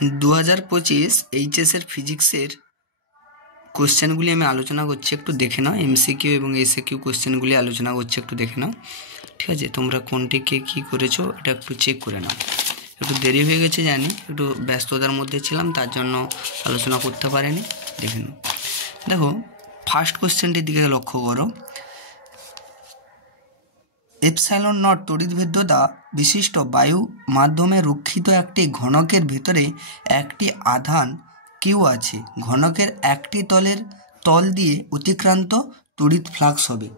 2025 এইচএসের ফিজিক্সের কোশ্চেনগুলি আমি আলোচনা করছি, একটু দেখে নাও। এমসিকিউ এবং এসএকিউ কোশ্চেনগুলি আলোচনা করছি, একটু দেখে নাও। ঠিক আছে, তোমরা কোনটিকে কী করেছো এটা একটু চেক করে নাও। একটু দেরি হয়ে গেছে জানি, একটু ব্যস্ততার মধ্যে ছিলাম, তার জন্য আলোচনা করতে পারিনি। দেখে নাও। দেখো, ফার্স্ট কোশ্চেনটির দিকে লক্ষ্য করো। এপসাইলন নট তড়িৎভেদ্যতা বিশিষ্ট বায়ু মাধ্যমে রক্ষিত একটি ঘনকের ভেতরে একটি আধান কিউ আছে। ঘনকের একটি তল দিয়ে অতিক্রান্ত তড়িৎ ফ্লাক্স হবে।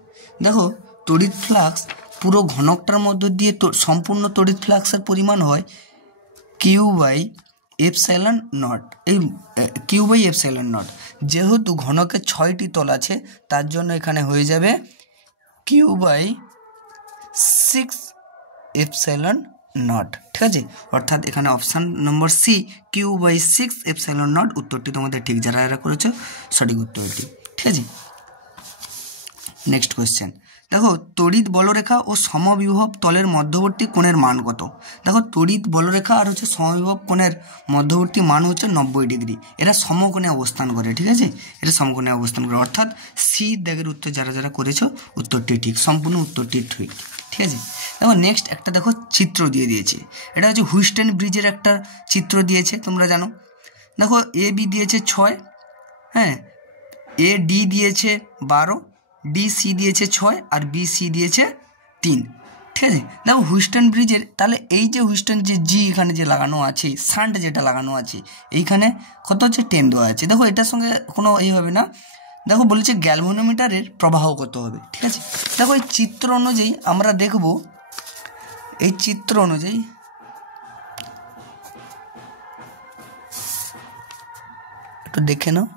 দেখো, তড়িৎ ফ্লাক্স পুরো ঘনকটার মধ্য দিয়ে সম্পূর্ণ তড়িৎ ফ্লাক্সের পরিমাণ হয় কিউ বাই এপসাইলন নট। এই কিউ বাই এপসাইলন নট, যেহেতু ঘনকের 6টি তল আছে তার জন্য এখানে হয়ে যাবে কিউ বাই 6 এপসাইলন নট। ঠিক আছে, অর্থাৎ এখানে option number C Q by 6 epsilon naught উত্তরটি তোমাদের ঠিক, যারা যারা করেছো সঠিক উত্তরটি। ঠিক আছে, নেক্সট কোয়েশ্চেন। দেখো, তড়িৎ বলরেখা ও সমবিভব তলের মধ্যবর্তী কোণের মান কত? দেখো, তড়িৎ বলরেখা আর হচ্ছে সমবিভব কোণের মধ্যবর্তী মান হচ্ছে 90 ডিগ্রি। এরা সমকোণে অবস্থান করে। ঠিক আছে, এটা সমকোণে অবস্থান করে, অর্থাৎ সি দাগের উত্তর যারা যারা করেছো উত্তরটি ঠিক, সম্পূর্ণ উত্তরটি ঠিক। ঠিক আছে, দেখো নেক্সট একটা দেখো চিত্র দিয়ে দিয়েছে। এটা হচ্ছে হুইস্টেন ব্রিজের একটা চিত্র দিয়েছে, তোমরা জানো। দেখো, এ বি দিয়েছে 6, হ্যাঁ, এ ডি দিয়েছে 12, ডি সি দিয়েছে 6 আর বি সি দিয়েছে 3। ঠিক আছে, দেখো হুইস্টেন ব্রিজের, তাহলে এই যে হুইস্টেন যে জি এখানে যে লাগানো আছে, শান্ট যেটা লাগানো আছে এইখানে কত হচ্ছে 10 দেওয়া আছে। দেখো, এটার সঙ্গে কোনো এই হবে না। দেখো বলেছে গ্যালভানোমিটারের প্রবাহ কত হবে। ঠিক আছে, দেখো এই চিত্র অনুযায়ী আমরা দেখব, এই চিত্র অনুযায়ী একটু দেখে নাও।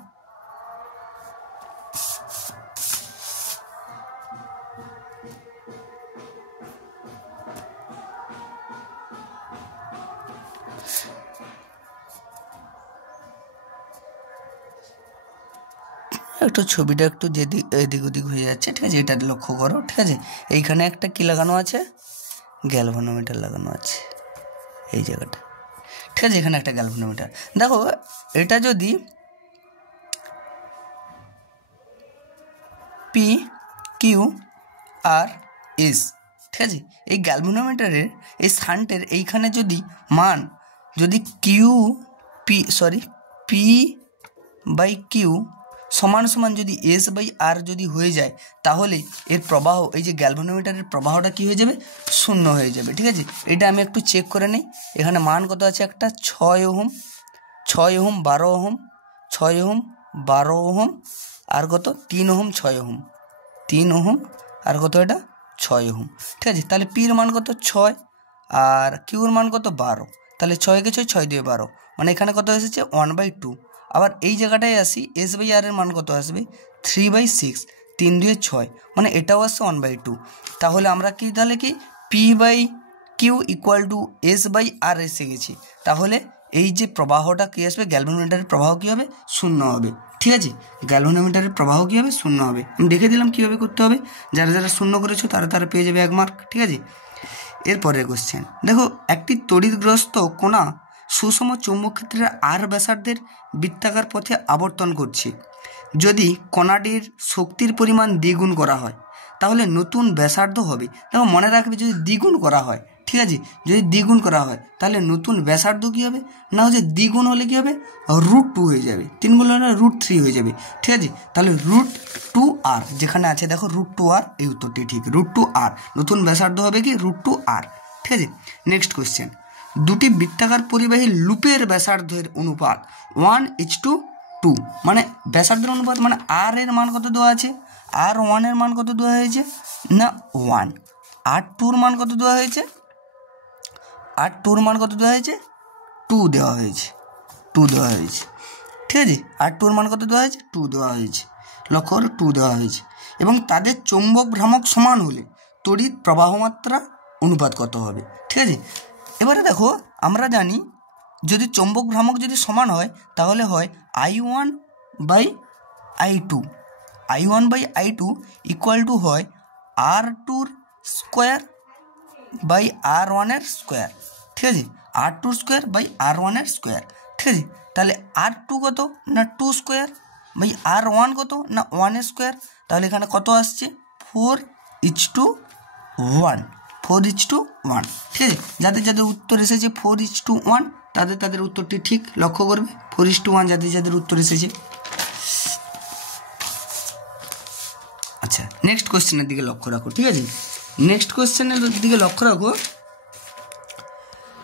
একটু ছবিটা একটু এদিক ওদিক হয়ে যাচ্ছে। ঠিক আছে, এটা লক্ষ্য করো। ঠিক আছে, এইখানে একটা কি লাগানো আছে, গ্যালভানোমিটার লাগানো আছে এই জায়গাটা। ঠিক আছে, এখানে একটা গ্যালভানোমিটার। দেখো, এটা যদি পি কিউ আর এস, ঠিক আছে, এই গ্যালভানোমিটারের এই শান্টের এইখানে যদি মান যদি পি বাই কিউ সমান সমান যদি এস বাই আর যদি হয়ে যায়, তাহলে এর প্রবাহ, এই যে গ্যালভানোমিটারের প্রবাহটা কী হয়ে যাবে, শূন্য হয়ে যাবে। ঠিক আছে, এটা আমি একটু চেক করে নিই। এখানে মান কত আছে, একটা 6 ওহম, 12 ওহম, 6 ওহম 12 ওহম, আর কত 3 ওহম 6 ওহম, 3 ওহম আর কত এটা 6 ওহম। ঠিক আছে, তাহলে পির মান কত 6 আর কিউর মান কত 12, তাহলে 6কে 6, 6 দিয়ে 12, মানে এখানে কত এসেছে 1/2। আবার এই জায়গাটায় আসি, এস বাই আর এর মান কত আসবে 3/6, 3 2 6, মানে এটাও আসছে 1/2। তাহলে আমরা কি, তাহলে কি P by Q equal to S by R এসে গেছি। তাহলে এই যে প্রবাহটা কী আসবে, গ্যালভানোমিটারের প্রবাহ কী হবে, শূন্য হবে। ঠিক আছে, গ্যালভানোমিটারের প্রবাহ কী হবে, শূন্য হবে। আমি দেখে দিলাম কীভাবে করতে হবে, যারা যারা শূন্য করেছো তারা পেয়ে যাবে 1 মার্ক। ঠিক আছে, এরপরের কোশ্চেন দেখো, একটি তড়িৎগ্রস্ত কোণা সুষম চৌম্বক ক্ষেত্রের আর ব্যাসার্ধের বৃত্তাকার পথে আবর্তন করছে। যদি কণাটির শক্তির পরিমাণ দ্বিগুণ করা হয় তাহলে নতুন ব্যাসার্ধ হবে। দেখো, মনে রাখবে যদি দ্বিগুণ করা হয়, ঠিক আছে, যদি দ্বিগুণ করা হয় তাহলে নতুন ব্যাসার্ধ কী হবে না, হচ্ছে দ্বিগুণ হলে কী হবে, √2 হয়ে যাবে, 3 গুণ হলে √3 হয়ে যাবে। ঠিক আছে, তাহলে √2r যেখানে আছে, দেখো √2r, এই উত্তরটি ঠিক, √2r, নতুন ব্যাসার্ধ হবে কি √2r। ঠিক আছে, নেক্সট কোয়েশ্চেন। দুটি বৃত্তাকার পরিবাহী লুপের ব্যাসার্ধের অনুপাত 1:2, মানে ব্যাসার্ধের অনুপাত মানে আর এর মান কত দেওয়া আছে, আর 1 এর মান কত দেওয়া হয়েছে না 1, আর 2 এর মান কত দেওয়া হয়েছে, আর 2 এর মান কত দেওয়া হয়েছে 2 দেওয়া হয়েছে, 2 দেওয়া হয়েছে। ঠিক আছে, আর 2 এর মান কত দেওয়া হয়েছে 2 দেওয়া হয়েছে, লক্ষ্য করে 2 দেওয়া হয়েছে। এবং তাদের চৌম্বক ভ্রামক সমান হলে তড়িৎ প্রবাহমাত্রা অনুপাত কত হবে। ঠিক আছে, এবারে দেখো, আমরা জানি যদি চৌম্বক ভ্রামক যদি সমান হয় তাহলে হয় I1/I2 ইকুয়াল টু হয় R2 স্কোয়ার বাই R1 এর স্কোয়ার। ঠিক আছে, R2 স্কোয়ার বাই R1 এর স্কোয়ার। ঠিক আছে, তাহলে R2 কত না 2 স্কোয়ার বাই R1 কত না 1 এর স্কোয়ার। তাহলে এখানে কত আসছে 4:1, 4:1। ঠিক আছে, যাদের যাদের উত্তর এসেছে 4:1 তাদের উত্তরটি ঠিক লক্ষ্য করবে। 4:1 যাদের উত্তর এসেছে। আচ্ছা, নেক্সট কোশ্চেনের দিকে লক্ষ্য রাখো। ঠিক আছে, নেক্সট কোশ্চেনের দিকে লক্ষ্য রাখো।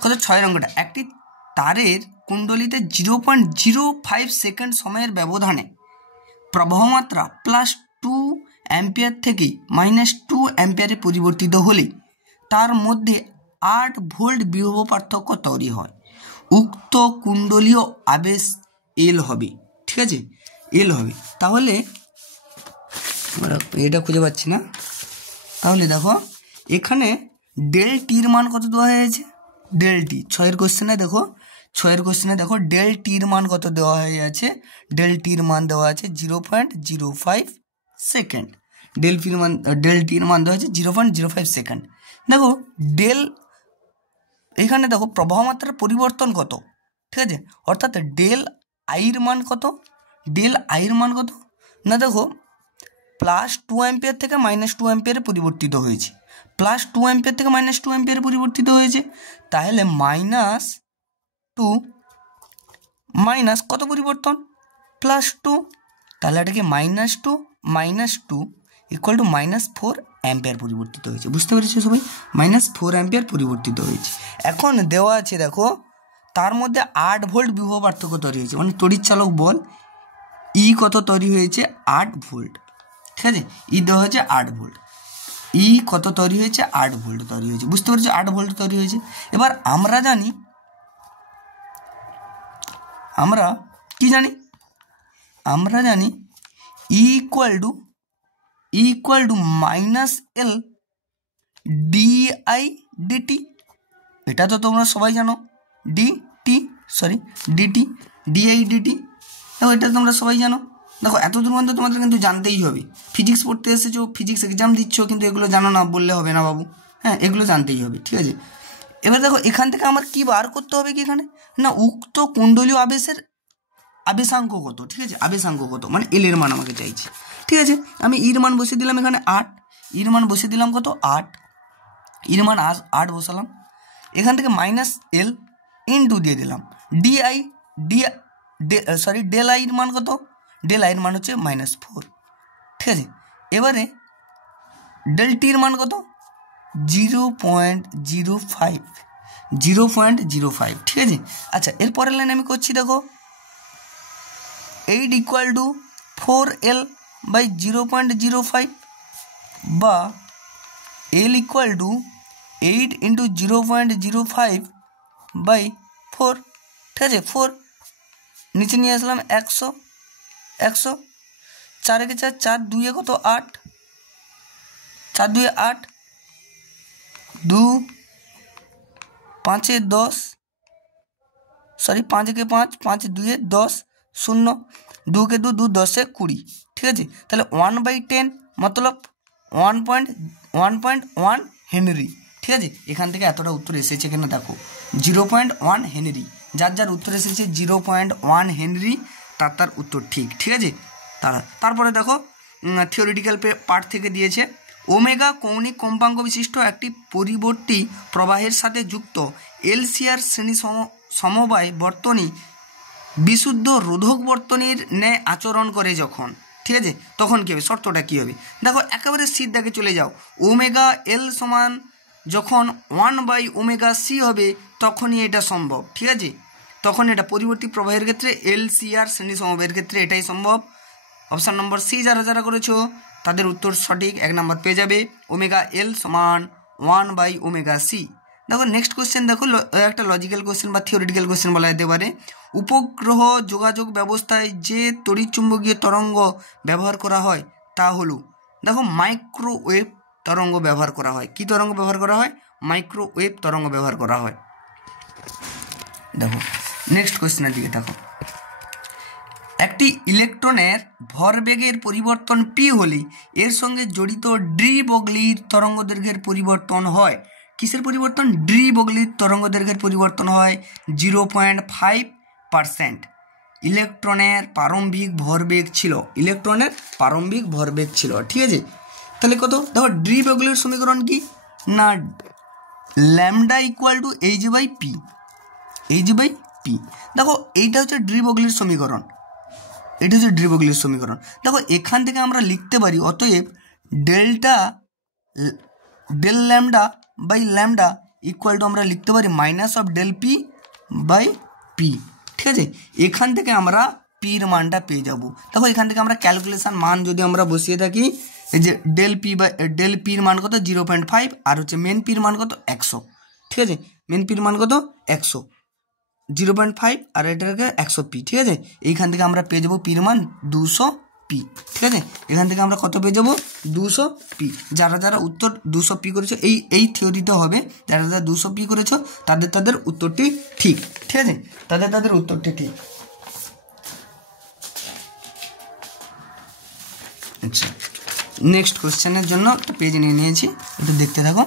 কত 6 অঙ্কটা, একটি তারের কুণ্ডলিতে 0.05 সেকেন্ড সময়ের ব্যবধানে প্রবাহমাত্রা +2 অ্যাম্পিয়ার থেকে -2 অ্যাম্পিয়ারে পরিবর্তিত হলে তার মধ্যে 8 ভোল্ট বিভব পার্থক্য তৈরি হয়। উক্ত কুণ্ডলীয় আবেশ এল হবে। ঠিক আছে, এল হবে। তাহলে এটা খুঁজে পাচ্ছি না। তাহলে দেখো এখানে ডেল টির মান কত দেওয়া হয়েছে, ডেল টি 6 কোশ্চেনে দেখো, 6 কোশ্চেনে দেখো ডেল টির মান কত দেওয়া হয়ে আছে, ডেল টির মান দেওয়া আছে 0.05 সেকেন্ড। ডেল টির মান দেওয়া আছে 0.05 সেকেন্ড। দেখো ডেল, এখানে দেখো প্রবাহ মাত্রার পরিবর্তন কত। ঠিক আছে, অর্থাৎ ডেল আইর মান কত, ডেল আইর মান কত না দেখো +2 অ্যাম্পিয়ার থেকে -2 অ্যাম্পিয়ারে পরিবর্তিত হয়েছে, +2 অ্যাম্পিয়ার থেকে -2 অ্যাম্পিয়ারে পরিবর্তিত হয়েছে। তাহলে -2 মাইনাস কত পরিবর্তন +2, তাহলে এটাকে -2 ইকুয়াল টু -4 অ্যাম্পিয়ার পরিবর্তিত হয়েছে। বুঝতে পেরেছো সবাই, -4 অ্যাম্পিয়ার পরিবর্তিত হয়েছে। এখন দেওয়া আছে দেখো তার মধ্যে 8 ভোল্ট বিভব পার্থক্য তৈরি হয়েছে, মানে তড়িৎচালক বল ই কত তৈরি হয়েছে 8 ভোল্ট। ঠিক আছে, ই দেওয়া হয়েছে 8 ভোল্ট, ই কত তৈরি হয়েছে 8 ভোল্ট তৈরি হয়েছে। বুঝতে পেরেছো, 8 ভোল্ট তৈরি হয়েছে। এবার আমরা জানি, আমরা কি জানি, আমরা জানি E equal to -L DI DT। এটা তো তোমরা সবাই জানো, ডিটি DI DT। দেখো এটা তোমরা সবাই জানো। দেখো এত দূর পর্যন্ত তোমাদের কিন্তু জানতেই হবে। ফিজিক্স পড়তে এসেছো, ফিজিক্স এক্সাম দিচ্ছ, কিন্তু এগুলো জানো না বললে হবে না বাবু। হ্যাঁ, এগুলো জানতেই হবে। ঠিক আছে, এবার দেখো এখান থেকে আমার কি বার করতে হবে, কি এখানে না উক্ত কুণ্ডলীয় আবেশের আবেশাঙ্ক কত। ঠিক আছে, আবেশাঙ্ক কত মানে এল এর মান আমাকে চাইছে। ঠিক আছে, আমি ইর মান বসিয়ে দিলাম এখানে 8, ইর মান বসিয়ে দিলাম কত 8, ইর মান 8 বসালাম। এখান থেকে -L ইনটু দিয়ে দিলাম ডিআই ডেল আইর মান কত, ডেল আইর মান হচ্ছে -4। ঠিক আছে, এবারে ডেল টির মান কত 0.05। ঠিক আছে, আচ্ছা এরপরের লাইন আমি করছি। দেখো 8 ইকুয়াল টু 4L বাই 0.05 বা L equal to 8 into 0.05 by 4। ঠিক আছে, 4 নিচে নিয়ে আসলাম 100, 4 একে 4, 4 2 কত 8, 4 2 8, 2 5 10, 5 একে 5, 5 2 10, 0 2 के 2 2 10 20। ঠিক আছে, তাহলে 1/10 মতলব 1.1 হেনরি। ঠিক আছে, এখান থেকে এতটা উত্তর এসেছে কেন দেখো 0.1 হেনরি। যার উত্তর এসেছে 0.1 হেনরি তার উত্তর ঠিক। ঠিক আছে, তারপরে দেখো থিওরিটিক্যাল পার্ট থেকে দিয়েছে ওমেগা কৌণিক কম্পাঙ্ক বিশিষ্ট একটি পরিবর্তী প্রবাহের সাথে যুক্ত এলসিআর শ্রেণী সমবায় বর্তনী বিশুদ্ধ রোধক বর্তনীর ন্যায় আচরণ করে যখন। ঠিক আছে, তখন কী হবে, শর্তটা কী হবে দেখো একেবারে সিধ দাগে চলে যাও। ওমেগা এল সমান যখন 1/ωc হবে তখনই এটা সম্ভব। ঠিক আছে, তখন এটা পরিবর্তী প্রবাহের ক্ষেত্রে এলসিআর শ্রেণী সমবায়ের ক্ষেত্রে এটাই সম্ভব। অপশান নম্বর সি যারা করেছো তাদের উত্তর সঠিক, 1 নম্বর পেয়ে যাবে। ওমেগা এল সমান 1/ωc। দেখো নেক্সট কোশ্চেন, দেখো একটা লজিক্যাল কোশ্চেন বা থিওরিটিক্যাল কোশ্চেন বলা যেতে পারে। উপগ্রহ যোগাযোগ ব্যবস্থায় যে তড়িৎচুম্বকীয় তরঙ্গ ব্যবহার করা হয় তা হলো, দেখো মাইক্রোওয়েভ তরঙ্গ ব্যবহার করা হয়। কি তরঙ্গ ব্যবহার করা হয়, মাইক্রোওয়েভ তরঙ্গ ব্যবহার করা হয়। দেখো নেক্সট কোশ্চেনের দিকে দেখো, একটি ইলেকট্রনের ভরবেগের পরিবর্তন পি হলে এর সঙ্গে জড়িত ডি ব্রগলির তরঙ্গদৈর্ঘ্যের পরিবর্তন হয় কিসের পরিবর্তন? ডি ব্রগলির তরঙ্গ দৈর্ঘ্যের পরিবর্তন হয় 0.5%। ইলেকট্রনের প্রারম্ভিক ভরবেগ ছিল, ইলেকট্রনের প্রারম্ভিক ভরবেগ ছিল, ঠিক আছে। তাহলে কত? দেখো ডি ব্রগলির সমীকরণ কি না, lambda equal two h/p, h/p। দেখো এইটা হচ্ছে ডি ব্রগলির সমীকরণ, এটা হচ্ছে ডি ব্রগলির সমীকরণ। দেখো এখান থেকে আমরা লিখতে পারি অতএব del lambda by lambda equal to আমরা লিখতে পারি -del p/p, ঠিক আছে। এখান থেকে আমরা পির মানটা পেয়ে যাব। দেখো এখান থেকে আমরা ক্যালকুলেশন মান যদি আমরা বসিয়ে থাকি, এই যে ডেল পির মান কত 0.5, আর হচ্ছে মেন পির মান কত 100, ঠিক আছে। মেন পির মান কত 100, 0.5 আর এটাকে 100 পি, ঠিক আছে। এইখান থেকে আমরা পেয়ে যাবো পির মান 200 পি, ঠিক আছে। এখান থেকে আমরা কত পেয়ে যাবো 200 পি। যারা যারা উত্তর 200 পি করেছো, এই থিওরিতে হবে, যারা যারা 200 পি করেছো তাদের উত্তরটি ঠিক, ঠিক আছে, তাদের উত্তরটি ঠিক। আচ্ছা, নেক্সট কোশ্চেনের জন্য একটা পেজ নিয়ে নিয়েছি, একটু দেখতে থাকো।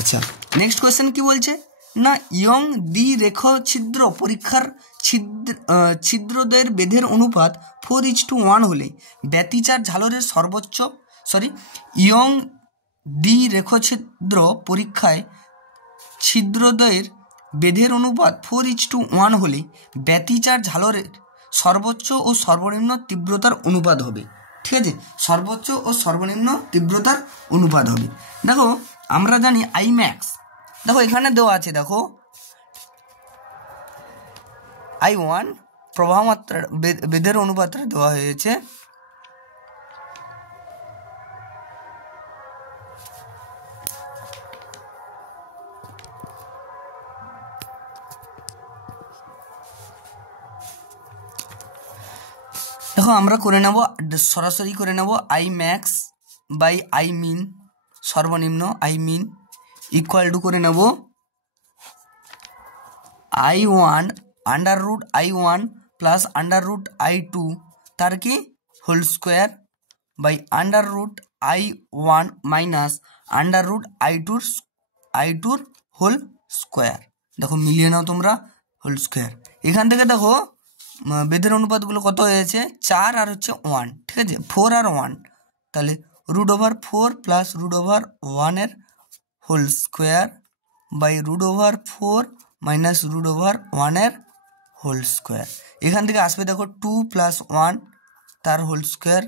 আচ্ছা, নেক্সট কোয়েশ্চেন কি বলছে না, ইয়ং দ্বিরেখছিদ্র পরীক্ষার ছিদ্রদের বেধের অনুপাত 4:1 হলে ব্যতিচার ঝালরের ইয়ং দ্বিরেখছিদ্র পরীক্ষায় ছিদ্রদের বেধের অনুপাত 4:1 হলে ব্যতিচার ঝালরের সর্বোচ্চ ও সর্বনিম্ন তীব্রতার অনুপাত হবে, ঠিক আছে। সর্বোচ্চ ও সর্বনিম্ন তীব্রতার অনুপাত হবে। দেখো আমরা জানি আইম্যাক্স, দেখো এখানে দেওয়া আছে, দেখো I1 প্রবাহ মাত্রা বেধের অনুপাতটা দেওয়া হয়েছে দেখো আমরা করে নেব, সরাসরি করে নেব Imax বাই Imin, সর্বনিম্ন Imin ইকুয়াল টু করে নেব I1 √I1 প্লাস √I2 তার কি whole square by √I1 minus √I2 whole square. দেখো মিলিয়ে নাও তোমরা, হোল স্কোয়ার। এখান থেকে দেখো বেধের অনুপাতগুলো কত হয়েছে 4 আর হচ্ছে 1, ঠিক আছে, 4 আর 1, তাহলে √4 প্লাস √1 এর হোল স্কোয়ার বাই √4 মাইনাস √1 এর হোল স্কোয়ার। এখান থেকে আসবে দেখো 2 প্লাস 1 তার হোল স্কোয়ার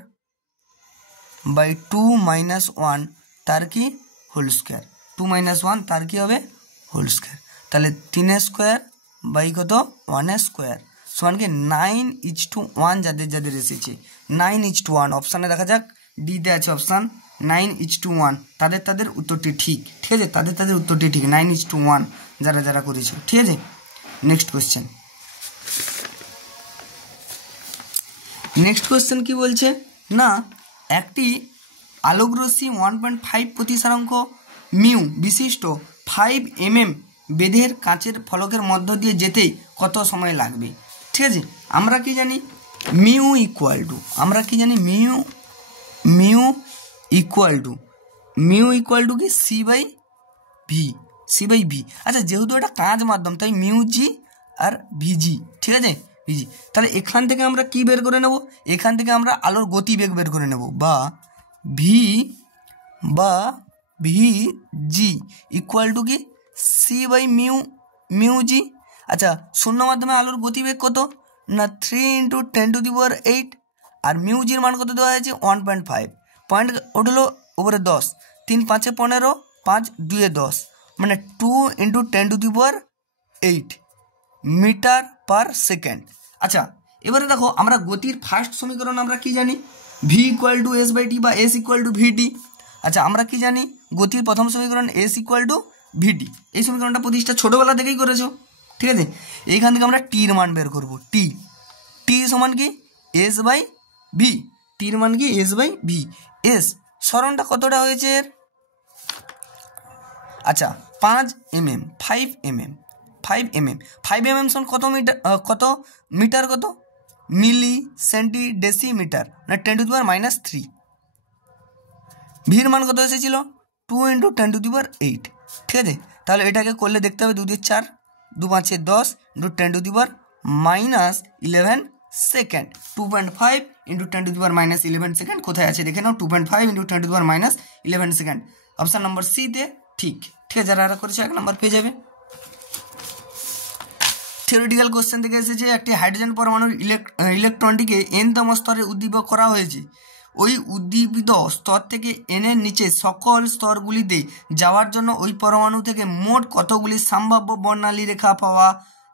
বাই 2 মাইনাস 1 তার কি হোল স্কোয়ার, 2 মাইনাস 1 তার কি হবে হোল স্কোয়ার। তাহলে 3 স্কোয়ার বাই কত 1 স্কোয়ার সমান কি 9:1 যাদের যাদের এসেছে 9:1। অপশানে দেখা যাক ডিতে আছে অপশান 9:1, তাদের উত্তরটি ঠিক, ঠিক আছে, তাদের উত্তরটি ঠিক 9:1 যারা যারা করেছে, ঠিক আছে। নেক্সট কোয়েশ্চেন কি বলছে না, একটি আলোকরশ্মি 1.5 প্রতিসারাঙ্ক মিউ বিশিষ্ট 5 mm বেধের কাঁচের ফলকের মধ্য দিয়ে যেতে কত সময় লাগবে, ঠিক আছে। আমরা কি জানি মিউ ইকুয়াল টু কি সি বাই ভি। আচ্ছা, যেহেতু এটা কাঁচ মাধ্যম তাই মিউ জি আর ভিজি, ঠিক আছে, ভিজি। তাহলে এখান থেকে আমরা কি বের করে নেব, এখান থেকে আমরা আলোর গতিবেগ বের করে নেব, বা ভি জি ইকুয়াল টু কি সি বাই মিউ জি। আচ্ছা, শূন্য মাধ্যমে আলোর গতিবেগ কত না 3 × 10⁸, আর মিউ জির মান কত দেওয়া হয়েছে 1.5, পয়েন্ট উঠলো উপরে 10, 3 × 5 = 15, 5 × 2 = 10, মানে 2 × 10⁸ মিটার পার সেকেন্ড। আচ্ছা, এবারে দেখো আমরা গতির ফার্স্ট সমীকরণ আমরা কি জানি, V equal to S by T বা এস ইকুয়াল টু ভিটি। আচ্ছা, আমরা কি জানি গতির প্রথম সমীকরণ এস ইকুয়াল টু ভিটি। এই সমীকরণটা প্রতিষ্ঠা ছোটোবেলা থেকেই করেছো, ঠিক আছে। এইখান থেকে আমরা টির মান বের করবো, টি সমান কি এস বাই ভি, টির মান কি এস বাই ভি। এস সরণটা কতটা হয়েছে, আচ্ছা 5 mm, 5 mm সমান কত মিটার, কত মিলি সেন্টি ডেসিমিটার, মানে 10⁻³ ভির মান কত এসেছিল 2 × 10⁸। ঠিক আছে, তাহলে এটাকে করলে দেখতে হবে 2 দিয়ে 4, 2 5 10 into 10 to the power -11 second. 2.5 into 10 to the power -11 second কোথায় আছে দেখে নাও। 2.5 into 10 to the power -11 second, option number সিতে ঠিক। ঠিক আছে, যারা করেছে 1 নম্বর পেয়ে যাবে। থিওরিটিক্যাল কোশ্চেন থেকে এসেছে, একটি হাইড্রোজেন পরমাণুর ইলেকট্রনটিকে n-তম স্তরে উদ্দীপক করা হয়েছে। ওই উদ্দীপিত স্তর থেকে n এর নিচে সকল স্তরগুলিতে যাওয়ার জন্য ওই পরমাণু থেকে মোট কতগুলি সম্ভাব্য বর্ণালী রেখা পাওয়া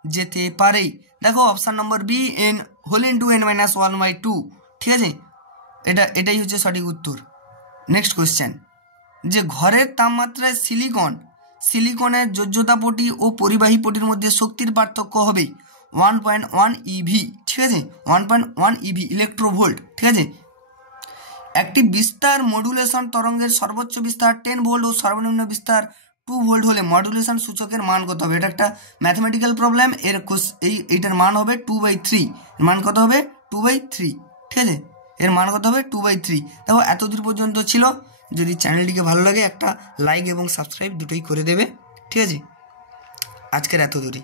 যেতে পারে। দেখো option number B, n whole into n-1/2। ঠিক আছে, এটাই হচ্ছে সঠিক উত্তর। নেক্সট কোশ্চেন, যে ঘরের তাপমাত্রায় সিলিকনের যোজ্যতা পটি ও পরিবাহী পটির মধ্যে শক্তির পার্থক্য হবে 1.1 EV। ঠিক আছে, 1.1 EV ইলেকট্রোভোল্ট। ঠিক আছে, একটি বিস্তার মডুলেশন তরঙ্গের সর্বোচ্চ বিস্তার 10 ভোল্ট ও সর্বনিম্ন বিস্তার 2 ভোল্ট হলে মডুলেশন সূচকের মান কত হবে? এটা একটা ম্যাথমেটিক্যাল প্রবলেম। এইটার মান হবে 2/3। মান কত হবে? 2/3। ঠিক আছে, এর মান কত হবে? 2/3। দেখো এতদূর পর্যন্ত ছিল। যদি চ্যানেলটিকে ভালো লাগে একটা লাইক এবং সাবস্ক্রাইব দুটোই করে দেবে। ঠিক আছে, আজকের এতদূরই।